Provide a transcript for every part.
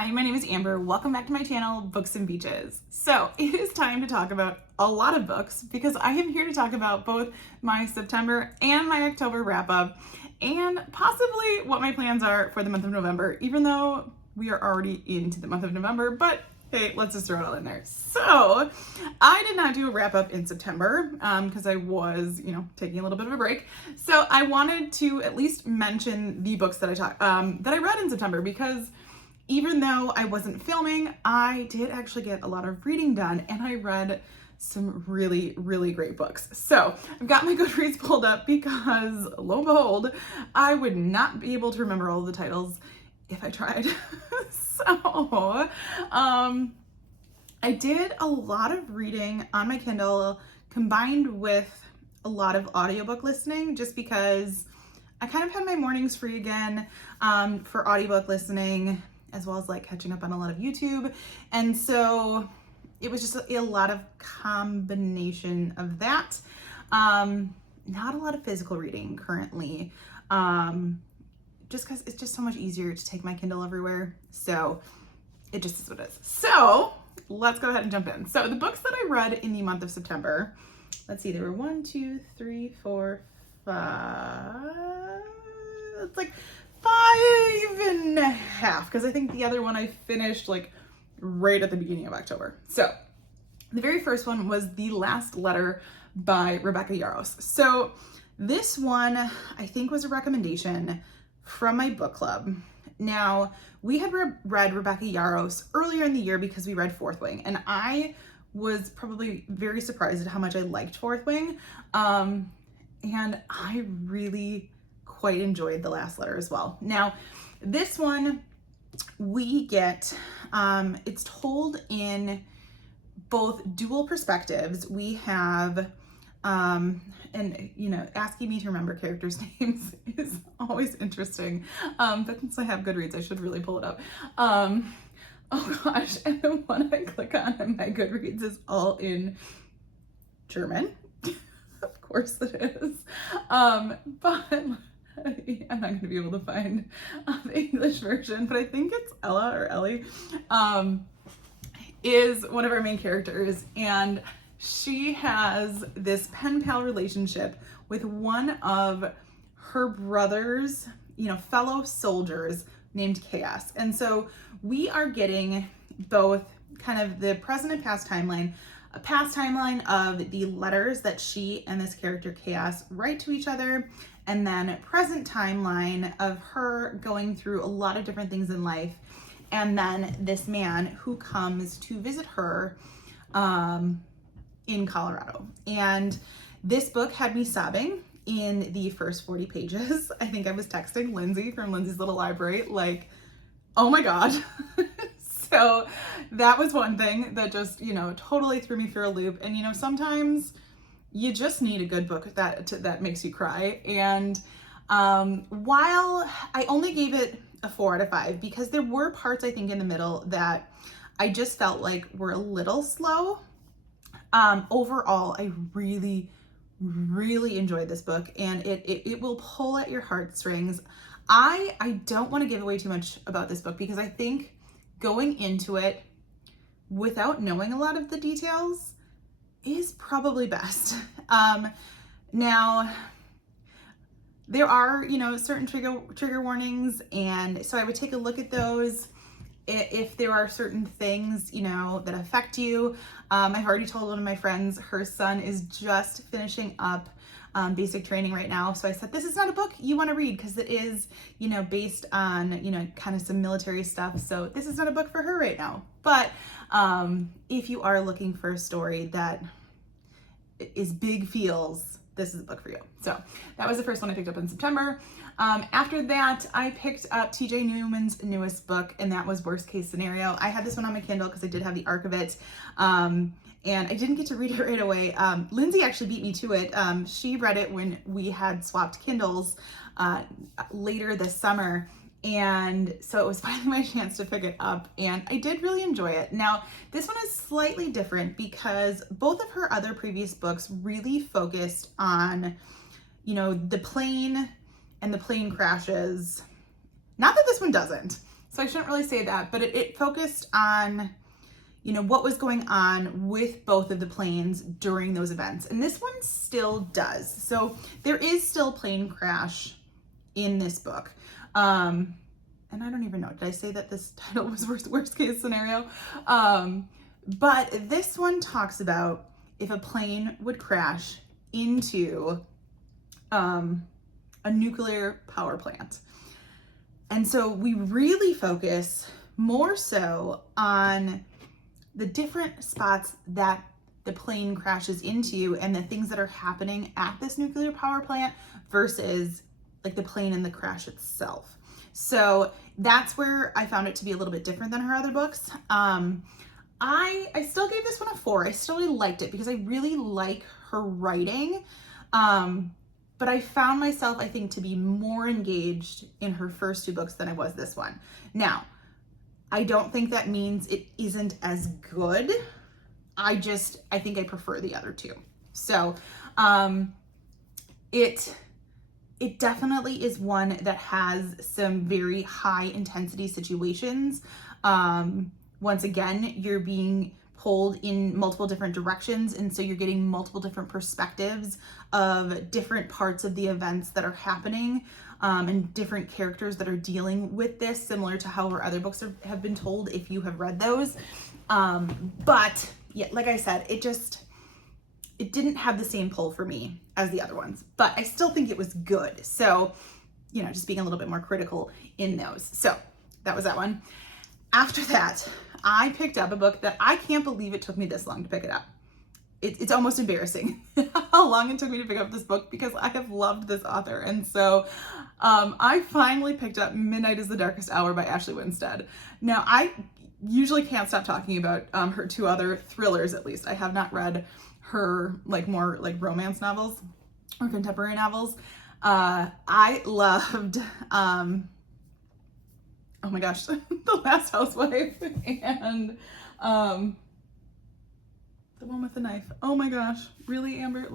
Hi, my name is Amber. Welcome back to my channel, Books and Beaches. So it is time to talk about a lot of books because I am here to talk about both my September and my October wrap up and possibly what my plans are for the month of November, even though we are already into the month of November, but hey, let's just throw it all in there. So I did not do a wrap up in September because I was, taking a little bit of a break. So I wanted to at least mention the books that I read in September because even though I wasn't filming, I did actually get a lot of reading done and I read some really, really great books. So I've got my Goodreads pulled up because lo and behold, I would not be able to remember all of the titles if I tried. So I did a lot of reading on my Kindle combined with a lot of audiobook listening just because I kind of had my mornings free again for audiobook listening, as well as like catching up on a lot of YouTube. And so it was just a lot of combination of that. Not a lot of physical reading currently, just because it's just so much easier to take my Kindle everywhere. So it just is what it is. So let's go ahead and jump in. So the books that I read in the month of September, let's see, there were 1, 2, 3, 4, 5, it's like 5.5, because I think the other one I finished like right at the beginning of October. So the very first one was The Last Letter by Rebecca Yarros. So this one I think was a recommendation from my book club. Now we had read Rebecca Yarros earlier in the year because we read Fourth Wing, and I was probably very surprised at how much I liked Fourth Wing, and I really quite enjoyed The Last Letter as well. Now, this one we get, it's told in both dual perspectives. We have, asking me to remember characters' names is always interesting. But since I have Goodreads, I should really pull it up. Oh gosh, and the one I click on my Goodreads is all in German. Of course it is. But I'm not going to be able to find the English version, but I think it's Ella or Ellie, is one of our main characters, and she has this pen pal relationship with one of her brother's, fellow soldiers named Chaos. And so we are getting both kind of the present and past timeline, a past timeline of the letters that she and this character Chaos write to each other, and then present timeline of her going through a lot of different things in life, and then this man who comes to visit her in Colorado. And this book had me sobbing in the first 40 pages. I think I was texting Lindsay from Lindsay's Little Library, like, oh my God. So that was one thing that just, totally threw me for a loop. And, sometimes you just need a good book that makes you cry. And while I only gave it a 4 out of 5, because there were parts I think in the middle that I just felt like were a little slow, overall I really, really enjoyed this book, and it will pull at your heartstrings. I don't want to give away too much about this book because I think going into it without knowing a lot of the details is probably best. Now there are, certain trigger warnings, and so I would take a look at those if there are certain things, that affect you. I've already told one of my friends, her son is just finishing up basic training right now. So I said, this is not a book you want to read because it is, based on, kind of some military stuff. So this is not a book for her right now. But if you are looking for a story that is big feels, this is a book for you. So that was the first one I picked up in September. After that, I picked up TJ Newman's newest book, and that was Worst Case Scenario. I had this one on my Kindle because I did have the arc of it. And I didn't get to read it right away. Lindsay actually beat me to it. She read it when we had swapped Kindles later this summer. And so it was finally my chance to pick it up, and I did really enjoy it. Now, this one is slightly different because both of her other previous books really focused on, the plane and the plane crashes. Not that this one doesn't. So I shouldn't really say that, but it focused on, you know, what was going on with both of the planes during those events. And this one still does. So there is still a plane crash in this book. And I don't even know, did I say that this title was worst case scenario? But this one talks about if a plane would crash into a nuclear power plant. And so we really focus more so on the different spots that the plane crashes into and the things that are happening at this nuclear power plant versus like the plane and the crash itself. So that's where I found it to be a little bit different than her other books. I still gave this one a 4. I still really liked it because I really like her writing. But I found myself, I think, to be more engaged in her first 2 books than I was this one. Now, I don't think that means it isn't as good. I think I prefer the other 2. So, it definitely is one that has some very high intensity situations. Once again, you're being pulled in multiple different directions, and so you're getting multiple different perspectives of different parts of the events that are happening, and different characters that are dealing with this, similar to how her other books have been told if you have read those. But yeah, like I said, it didn't have the same pull for me as the other ones, but I still think it was good. So, you know, just being a little bit more critical in those. So that was that one. After that, I picked up a book that I can't believe it took me this long to pick it up. It's almost embarrassing how long it took me to pick up this book because I have loved this author. And so I finally picked up Midnight is the Darkest Hour by Ashley Winstead. Now, I usually can't stop talking about her 2 other thrillers, at least. I have not read her more romance novels or contemporary novels. I loved, oh my gosh, The Last Housewife and the one with the knife. Oh my gosh, really, Amber?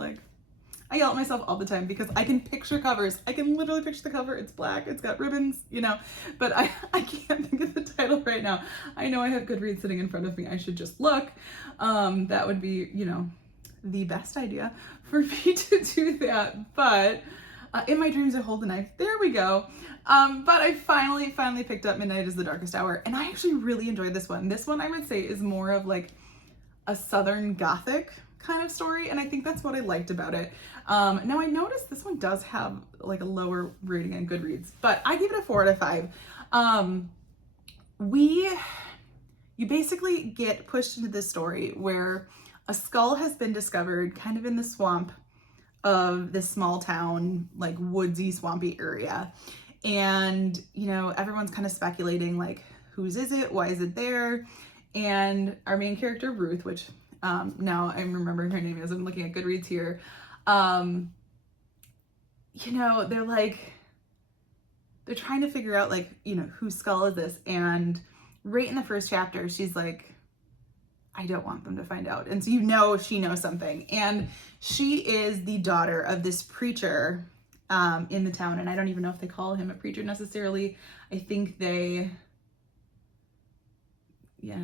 I yell at myself all the time because I can picture covers. I can literally picture the cover. It's black, it's got ribbons, you know, but I can't think of the title right now. I know I have Goodreads sitting in front of me. I should just look. That would be, you know, the best idea for me to do that. But in my dreams I hold the knife. There we go. But I finally picked up Midnight is the Darkest Hour, and I actually really enjoyed this one. This one I would say is more of a Southern Gothic kind of story, and I think that's what I liked about it. Now I noticed this one does have a lower rating on Goodreads, but I gave it a 4 out of 5. You basically get pushed into this story where a skull has been discovered kind of in the swamp of this small town, woodsy, swampy area. And, you know, everyone's kind of speculating, whose is it? Why is it there? And our main character, Ruth, which now I'm remembering her name as I'm looking at Goodreads here, you know, they're trying to figure out, you know, whose skull is this? And right in the first chapter, she's like, I don't want them to find out. And so you know she knows something. And she is the daughter of this preacher in the town. And I don't even know if they call him a preacher necessarily. I think they... yeah,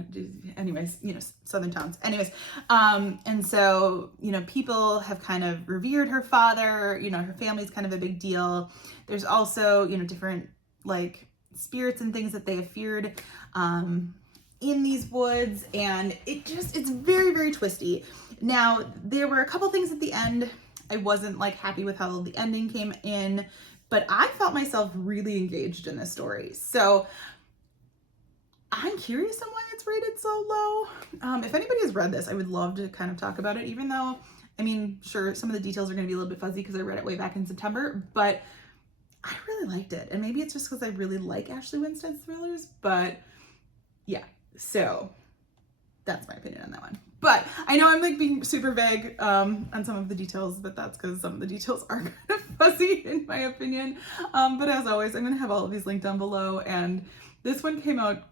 anyways, you know, Southern towns. Anyways, and so, you know, people have kind of revered her father, you know, her family's kind of a big deal. There's also, you know, different spirits and things that they have feared in these woods, and it's very, very twisty. Now, there were a couple things at the end. I wasn't happy with how the ending came in, but I felt myself really engaged in this story. So I'm curious on why it's rated so low. If anybody has read this, I would love to kind of talk about it, even though, I mean, sure, some of the details are going to be a little bit fuzzy because I read it way back in September, but I really liked it. And maybe it's just because I really like Ashley Winstead's thrillers, but yeah, so that's my opinion on that one. But I know I'm being super vague on some of the details, but that's because some of the details are kind of fuzzy in my opinion. But as always, I'm going to have all of these linked down below, and this one came out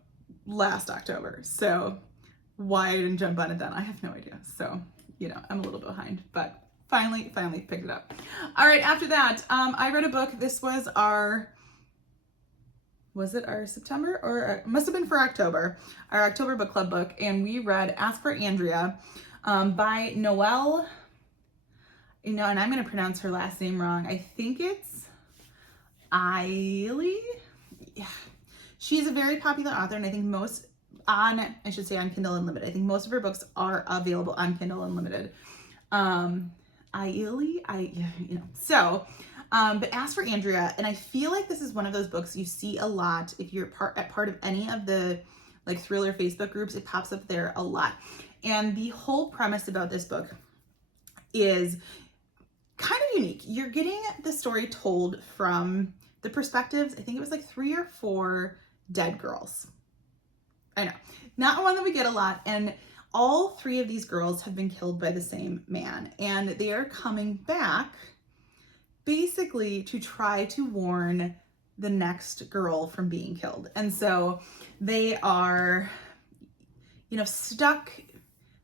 last October, so why I didn't jump on it then, I have no idea. So, you know, I'm a little behind, but finally picked it up. All right, after that, I read a book. This was our was it our September or it must have been for October, our October book club book. And we read Ask for Andrea by Noelle, and I'm going to pronounce her last name wrong. I think it's Eiley. Yeah. She's a very popular author, and I think on Kindle Unlimited. I think most of her books are available on Kindle Unlimited. Eiley, but Ask for Andrea, and I feel like this is one of those books you see a lot if you're part of any of the like thriller Facebook groups. It pops up there a lot. And the whole premise about this book is kind of unique. You're getting the story told from the perspectives, I think it was like 3 or 4 dead girls. I know, not one that we get a lot. And all 3 of these girls have been killed by the same man, and they are coming back basically to try to warn the next girl from being killed. And so they are, stuck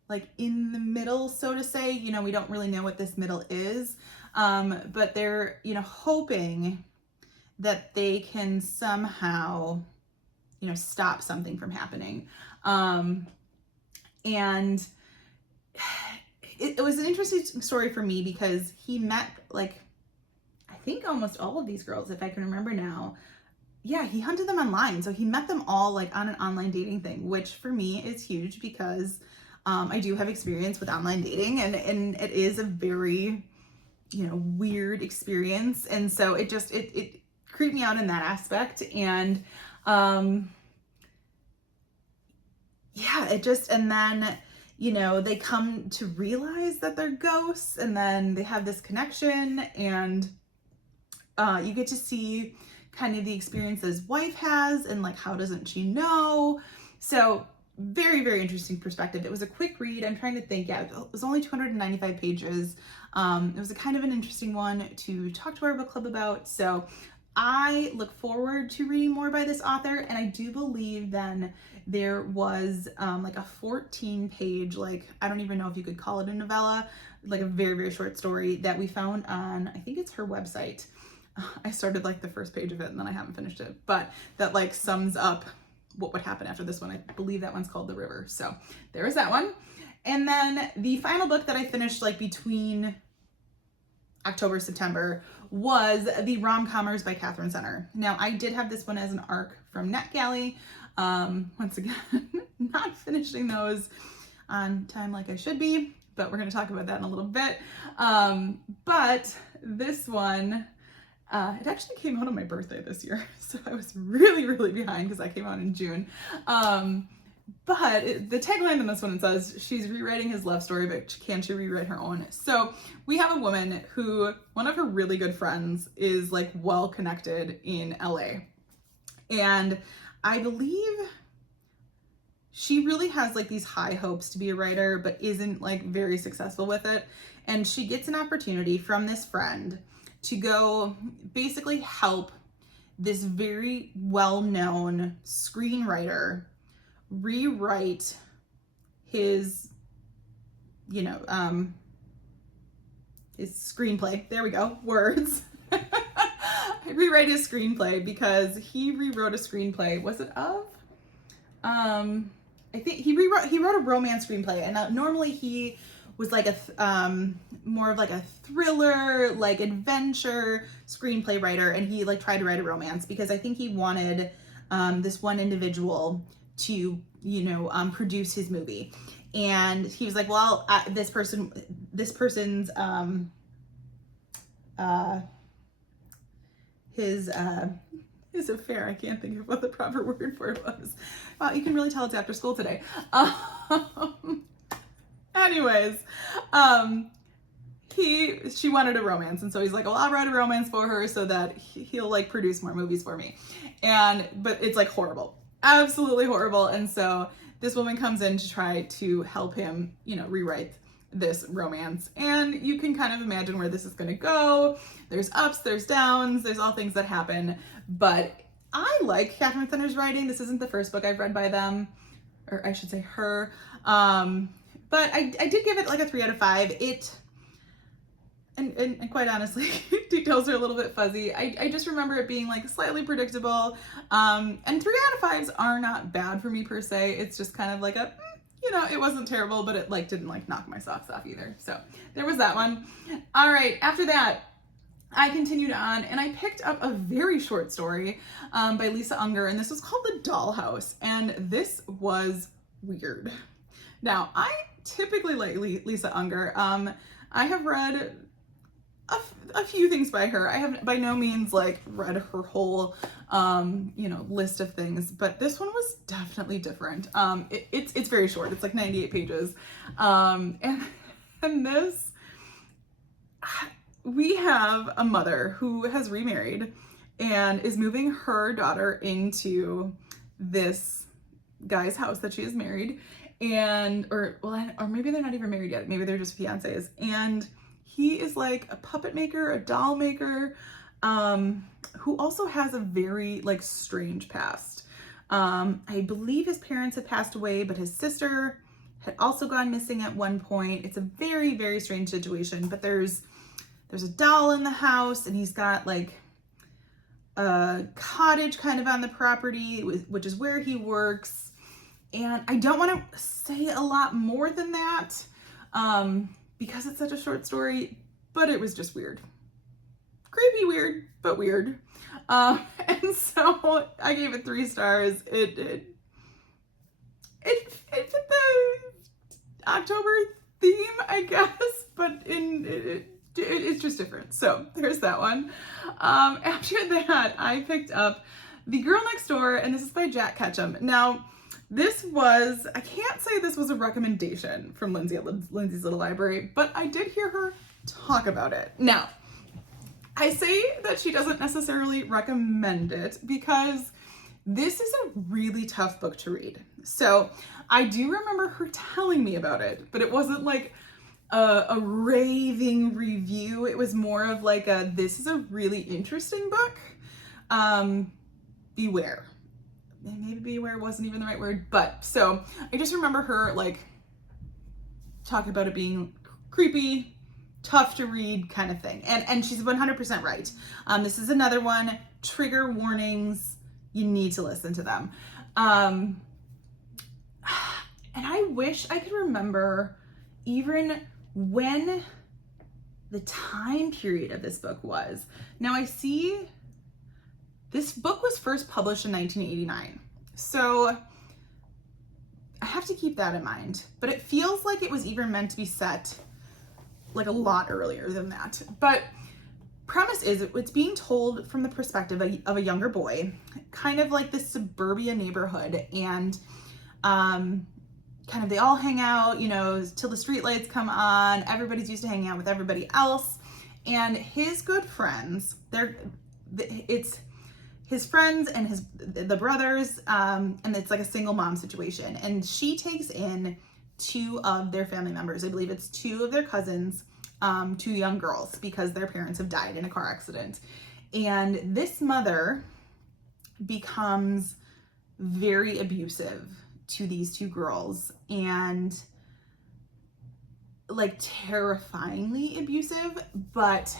like in the middle, so to say. We don't really know what this middle is, but they're, hoping that they can somehow, stop something from happening. And it was an interesting story for me because he met, like, I think almost all of these girls, if I can remember now. Yeah, he hunted them online. So he met them all like on an online dating thing, which for me is huge because I do have experience with online dating, and it is a very, weird experience. And so it creeped me out in that aspect. And and then, they come to realize that they're ghosts, and then they have this connection, and you get to see kind of the experience that his wife has, and like, how doesn't she know? So very, very interesting perspective. It was a quick read. I'm trying to think. Yeah, it was only 295 pages. It was a kind of an interesting one to talk to our book club about. So I look forward to reading more by this author. And I do believe then there was like a 14-page, like, I don't even know if you could call it a novella, like a very, very short story that we found on, I think it's her website. I started like the first page of it and then I haven't finished it, but that like sums up what would happen after this one. I believe that one's called The River. So there is that one. And then the final book that I finished like between October, September was the Rom-Commers by Catherine Center. Now I did have this one as an ARC from NetGalley. Once again, not finishing those on time like I should be, but we're going to talk about that in a little bit. But this one, it actually came out on my birthday this year, so I was really, really behind because that came out in June. But the tagline in this one says, she's rewriting his love story, but can she rewrite her own? So we have a woman who, one of her really good friends is like well connected in LA. And I believe she really has like these high hopes to be a writer, but isn't like very successful with it. And she gets an opportunity from this friend to go basically help this very well-known screenwriter rewrite his, his screenplay. There we go, words. Rewrite his screenplay because he rewrote a screenplay. Was it of? I think he wrote a romance screenplay, and normally he was like more of like a thriller, like adventure screenplay writer, and he like tried to write a romance because I think he wanted this one individual to produce his movie. And he was like, well, this person's his affair, I can't think of what the proper word for it was. Wow, you can really tell it's after school today. Anyways, she wanted a romance, and so he's like, well, I'll write a romance for her so that he'll like produce more movies for me. But it's like horrible, absolutely horrible. And so this woman comes in to try to help him, rewrite this romance. And you can kind of imagine where this is going to go. There's ups, there's downs, there's all things that happen. But I like Catherine Center's writing. This isn't the first book I've read by them, or I should say her. But I did give it like a 3 out of 5. and quite honestly, details are a little bit fuzzy. I just remember it being like slightly predictable. And 3 out of 5s are not bad for me per se. It's just kind of like a, you know, it wasn't terrible, but it like didn't like knock my socks off either. So there was that one. All right, after that, I continued on and I picked up a very short story by Lisa Unger, and this was called The Dollhouse, and this was weird. Now, I typically like Lisa Unger. I have read a few things by her. I have by no means like read her whole, you know, list of things, but this one was definitely different. It's very short. It's like 98 pages. And this, we have a mother who has remarried and is moving her daughter into this guy's house that she is married, and or maybe they're not even married yet. Maybe they're just fiancés. And he is like a puppet maker, a doll maker, who also has a very like strange past. I believe his parents had passed away, but his sister had also gone missing at one point. It's a very, very strange situation, but there's a doll in the house, and he's got like a cottage kind of on the property, which is where he works. And I don't want to say a lot more than that because it's such a short story, but it was just weird. Creepy weird, but weird. And so I gave it 3 stars. It fit the October theme, I guess, but it's just different. So there's that one. After that, I picked up The Girl Next Door, and this is by Jack Ketchum. Now, this was, I can't say this was a recommendation from Lindsay at Lindsay's Little Library, but I did hear her talk about it. Now, I say that she doesn't necessarily recommend it because this is a really tough book to read. So I do remember her telling me about it, but it wasn't like a raving review. It was more of like this is a really interesting book. Beware. Maybe beware wasn't even the right word, but so I just remember her like talking about it being creepy, tough to read kind of thing. And she's 100% right. This is another one, trigger warnings, you need to listen to them. And I wish I could remember even when the time period of this book was. Now I see this book was first published in 1989. So I have to keep that in mind, but it feels like it was even meant to be set like a lot earlier than that. But premise is it's being told from the perspective of a younger boy, kind of like this suburbia neighborhood, and kind of they all hang out, you know, till the streetlights come on. Everybody's used to hanging out with everybody else, and his good friends, it's his friends and the brothers, and it's like a single mom situation. And she takes in 2 of their family members. I believe it's 2 of their cousins, 2 young girls, because their parents have died in a car accident. And this mother becomes very abusive to these 2 girls, and like terrifyingly abusive, but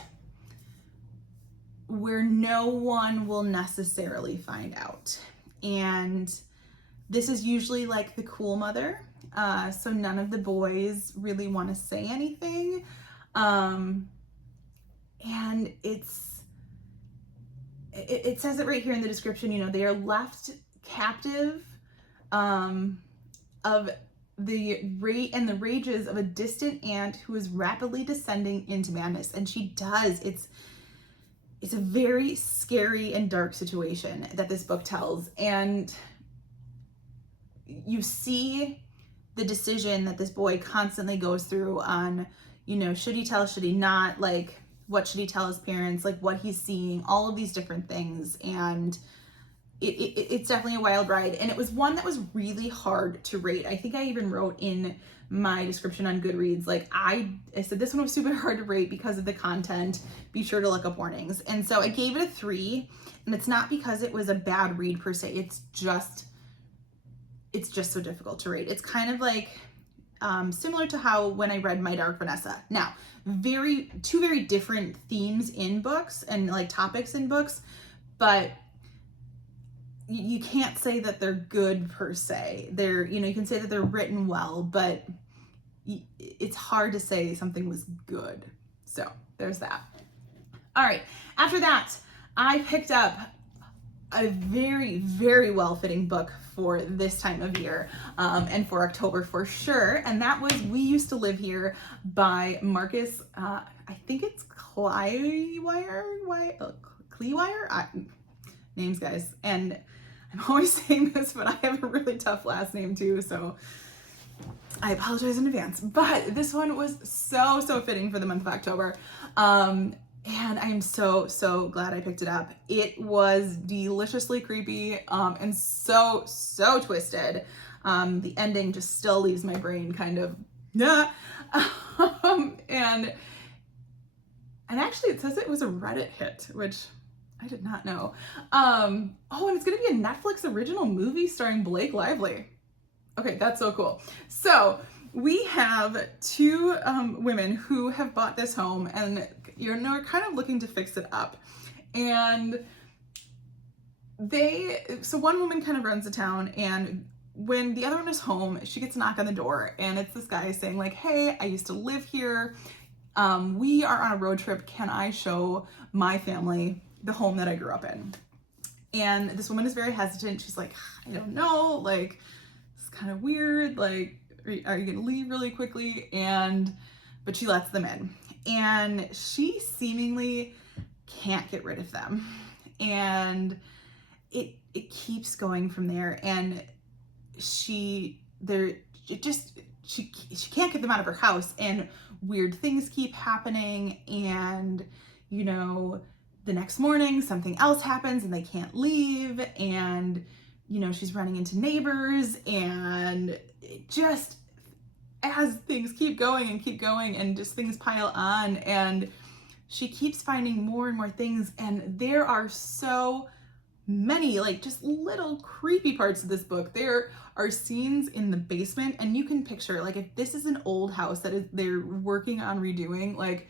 where no one will necessarily find out. And this is usually like the cool mother, so none of the boys really want to say anything. And it says it right here in the description, you know, they are left captive of the rages of a distant aunt who is rapidly descending into madness. And she does. It's a very scary and dark situation that this book tells. And you see the decision that this boy constantly goes through on, you know, should he tell, should he not? Like, what should he tell his parents? Like, what he's seeing, all of these different things. And it's definitely a wild ride. And it was one that was really hard to rate. I think I even wrote in my description on Goodreads, like I said, this one was super hard to rate because of the content. Be sure to look up warnings. And so I gave it a 3, and it's not because it was a bad read per se. It's just so difficult to rate. It's kind of like similar to how when I read My Dark Vanessa. Now, two very different themes in books and like topics in books, but you can't say that they're good per se. You can say that they're written well, but it's hard to say something was good. So there's that. All right, after that, I picked up a very, very well-fitting book for this time of year, and for October for sure, and that was We Used to Live Here by Marcus, I think it's Clewire? Names, guys, and I'm always saying this, but I have a really tough last name too, so I apologize in advance, but this one was so fitting for the month of October. And I'm so glad I picked it up. It was deliciously creepy, and so twisted. The ending just still leaves my brain kind of, nah. And actually it says it was a Reddit hit, which I did not know. Oh, and it's gonna be a Netflix original movie starring Blake Lively. Okay, that's so cool. So we have two women who have bought this home, and are kind of looking to fix it up. And so one woman kind of runs the town, and when the other one is home, she gets a knock on the door, and it's this guy saying like, hey, I used to live here. We are on a road trip. Can I show my family the home that I grew up in? And this woman is very hesitant. She's like, I don't know, like, it's kind of weird. Like, are you gonna leave really quickly? But she lets them in, and she seemingly can't get rid of them, and it keeps going from there. And she can't get them out of her house, and weird things keep happening. And the next morning something else happens and they can't leave, and she's running into neighbors, and it just, as things keep going and just things pile on, and she keeps finding more and more things. And there are so many like just little creepy parts of this book. There are scenes in the basement, and you can picture like if this is an old house that they're working on redoing, like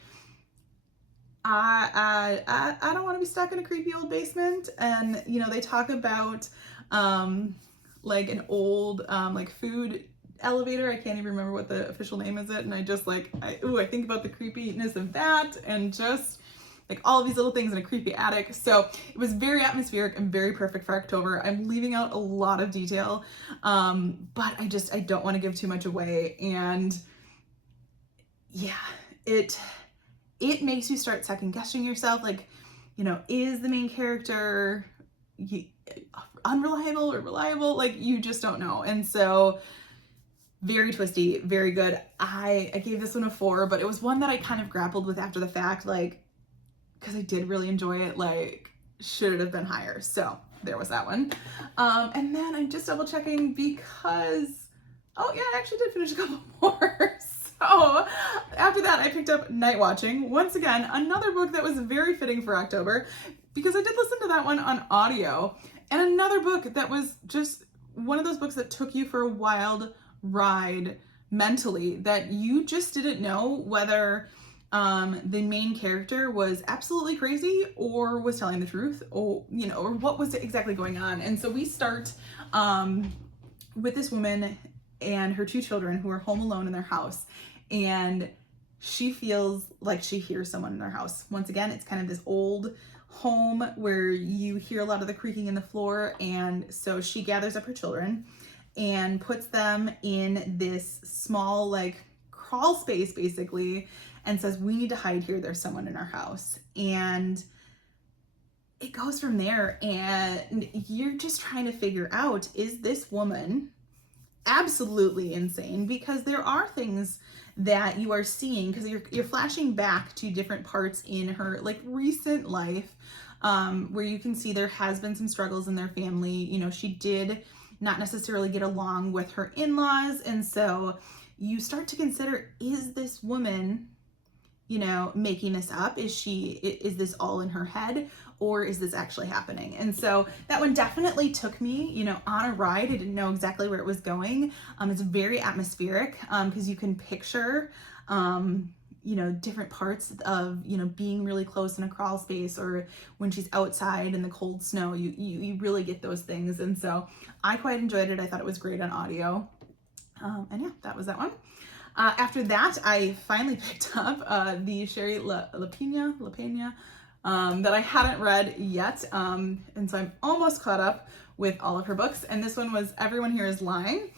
I don't want to be stuck in a creepy old basement. And they talk about like an old like food elevator. I can't even remember what the official name is, and I just like I think about the creepiness of that, and just like all of these little things in a creepy attic. So it was very atmospheric and very perfect for October. I'm leaving out a lot of detail, but I don't want to give too much away. And yeah, it makes you start second guessing yourself, like, is the main character unreliable or reliable? Like, you just don't know. And so very twisty, very good. I gave this one a 4, but it was one that I kind of grappled with after the fact, like, because I did really enjoy it, like, should it have been higher? So there was that one. And then I'm just double checking because, oh yeah, I actually did finish a couple more. So after that, I picked up Night Watching. Once again, another book that was very fitting for October, because I did listen to that one on audio, and another book that was just one of those books that took you for a wild ride mentally, that you just didn't know whether the main character was absolutely crazy or was telling the truth, or or what was exactly going on. And so we start with this woman and her 2 children who are home alone in their house, and she feels like she hears someone in their house. Once again, it's kind of this old home where you hear a lot of the creaking in the floor, and so she gathers up her children and puts them in this small like crawl space basically, and says, we need to hide here, there's someone in our house. And it goes from there, and you're just trying to figure out, is this woman absolutely insane? Because there are things that you are seeing, because you're flashing back to different parts in her like recent life, where you can see there has been some struggles in their family. She did not necessarily get along with her in-laws, and so you start to consider, is this woman you know, making this up? Is this all in her head, or is this actually happening? And so that one definitely took me, you know, on a ride. I didn't know exactly where it was going. It's very atmospheric, because you can picture, you know, different parts of, you know, being really close in a crawl space, or when she's outside in the cold snow, you really get those things. And so I quite enjoyed it. I thought it was great on audio. And yeah, that was that one. After that, I finally picked up the Sherry LaPena that I hadn't read yet. And so I'm almost caught up with all of her books. And this one was Everyone Here Is Lying.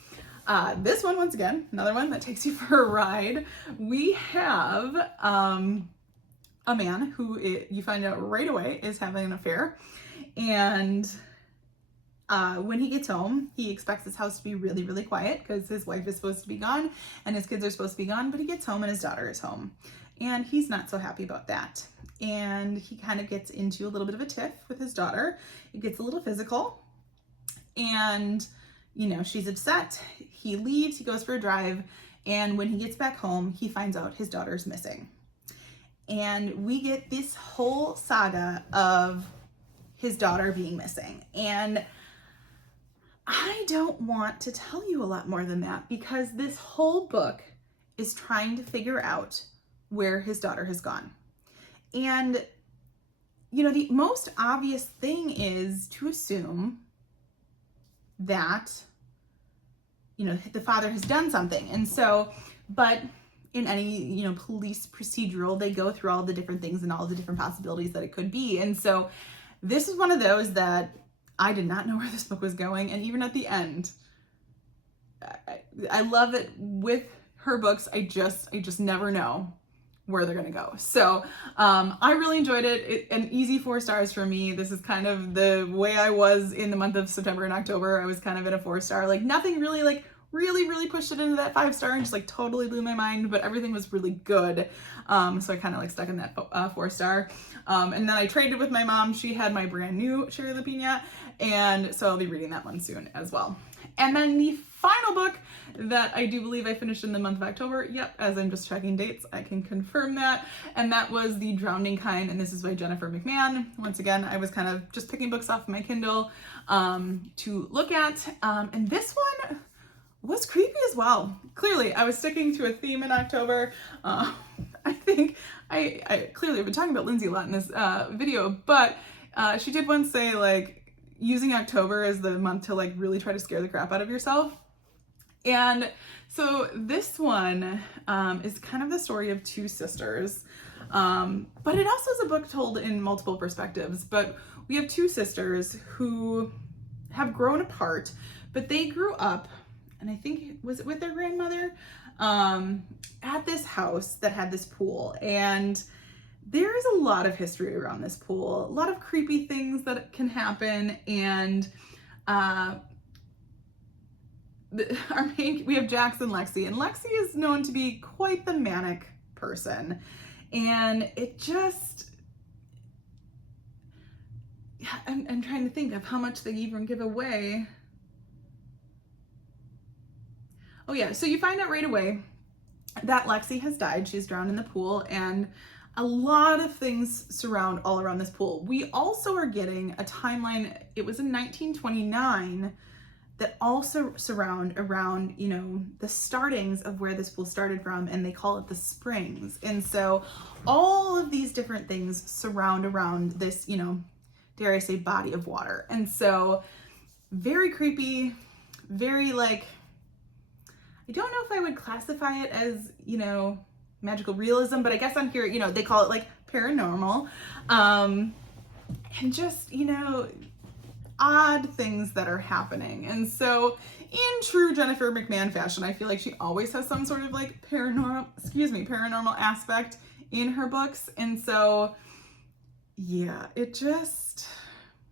This one, once again, another one that takes you for a ride. We have a man who you find out right away is having an affair. And when he gets home, he expects his house to be really, really quiet because his wife is supposed to be gone and his kids are supposed to be gone, but he gets home and his daughter is home. And he's not so happy about that. And he kind of gets into a little bit of a tiff with his daughter. It gets a little physical. And, you know, she's upset. He leaves, he goes for a drive. And when he gets back home, he finds out his daughter's missing. And we get this whole saga of his daughter being missing. And I don't want to tell you a lot more than that, because this whole book is trying to figure out where his daughter has gone. And, you know, the most obvious thing is to assume that, you know, the father has done something. And so, but in any, you know, police procedural, they go through all the different things and all the different possibilities that it could be. And so this is one of those that I did not know where this book was going. And even at the end, I love that with her books, I just never know where they're going to go. So I really enjoyed it. An easy 4 stars for me. This is kind of the way I was in the month of September and October. I was kind of in a 4-star, like nothing really like really pushed it into that 5-star and just like totally blew my mind, but everything was really good. So I kind of like stuck in that 4-star. And then I traded with my mom. She had my brand new Sherry LaPena, and so I'll be reading that one soon as well. And then the final book that I do believe I finished in the month of October. Yep, as I'm just checking dates, I can confirm that. And that was The Drowning Kind, and this is by Jennifer McMahon. Once again, I was kind of just picking books off my Kindle to look at. And this one was creepy as well. Clearly, I was sticking to a theme in October. I think I clearly have been talking about Lindsay a lot in this video, but she did once say like using October as the month to like really try to scare the crap out of yourself. And so this one is kind of the story of 2 sisters, but it also is a book told in multiple perspectives. But we have 2 sisters who have grown apart, but they grew up, and I think, was it with their grandmother, at this house that had this pool. And there is a lot of history around this pool, a lot of creepy things that can happen. And we have Jax and Lexi, and Lexi is known to be quite the manic person. And it just, I'm trying to think of how much they even give away. Oh yeah, so you find out right away that Lexi has died. She's drowned in the pool, and a lot of things surround all around this pool. We also are getting a timeline. It was in 1929 that also surround around, you know, the startings of where this pool started from, and they call it the springs. And so all of these different things surround around this, you know, dare I say, body of water. And so very creepy, very like, I don't know if I would classify it as, you know, magical realism, but I guess on here, you know, they call it like paranormal. And just, you know, odd things that are happening. And so in true Jennifer McMahon fashion, I feel like she always has some sort of like paranormal aspect in her books. And so yeah,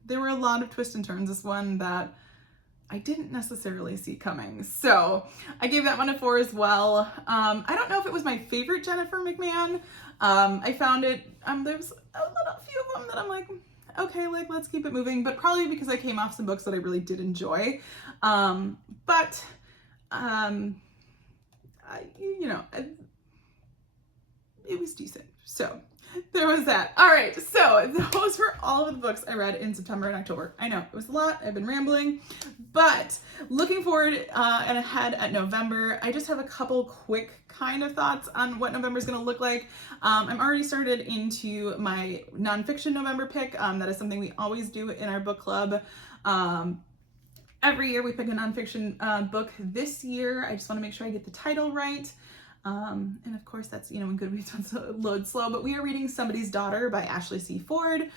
there were a lot of twists and turns. This one that I didn't necessarily see coming. So I gave that one a 4 as well. I don't know if it was my favorite Jennifer McMahon. I found it, there's a few of them that I'm like, okay, like let's keep it moving, but probably because I came off some books that I really did enjoy. You know, it was decent. So there was that. All right, so those were all of the books I read in September and October. I know, it was a lot. I've been rambling, but looking forward and ahead at November, I just have a couple quick kind of thoughts on what November is going to look like. I'm already started into my nonfiction November pick. That is something we always do in our book club. Every year we pick a nonfiction book. This year, I just want to make sure I get the title right. And of course that's, when Goodreads loads slow, but we are reading Somebody's Daughter by Ashley C. Ford.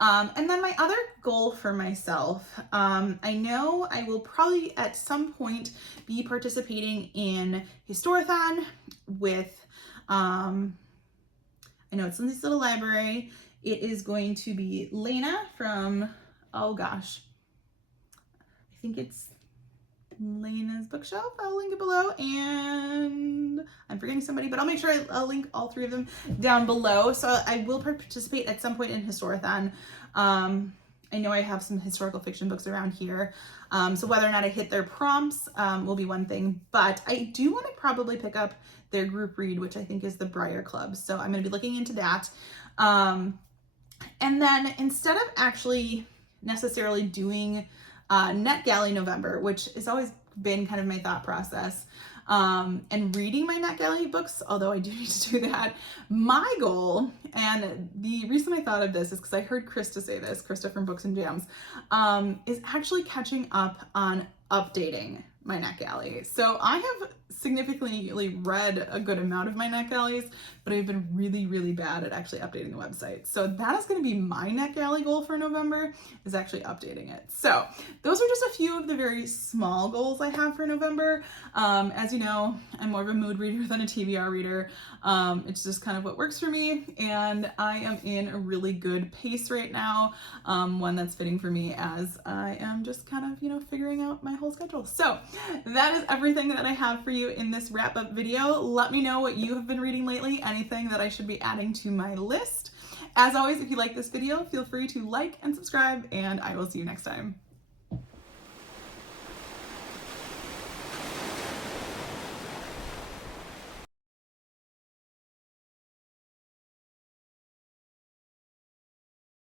And then my other goal for myself, I know I will probably at some point be participating in Historathon with, I know it's Lindsay's Little Library. It is going to be Lena from, oh gosh, I think it's Lena's Bookshelf. I'll link it below, and I'm forgetting somebody, but I'll make sure I'll link all three of them down below. So I will participate at some point in Historathon. I know I have some historical fiction books around here, so whether or not I hit their prompts will be one thing, but I do want to probably pick up their group read, which I think is the Briar Club. So I'm going to be looking into that. And then instead of actually necessarily doing NetGalley November, which has always been kind of my thought process, and reading my NetGalley books, although I do need to do that, my goal, and the reason I thought of this is because I heard Krista say this, Krista from Books and Jams, is actually catching up on updating my NetGalley. So I have significantly read a good amount of my NetGalleys, but I've been really, really bad at actually updating the website. So that is going to be my NetGalley goal for November, is actually updating it. So those are just a few of the very small goals I have for November. As you know, I'm more of a mood reader than a TBR reader. It's just kind of what works for me, and I am in a really good pace right now, one that's fitting for me as I am just kind of, figuring out my whole schedule. So that is everything that I have for you in this wrap-up video. Let me know what you have been reading lately, anything that I should be adding to my list. As always, if you like this video, feel free to like and subscribe, and I will see you next time.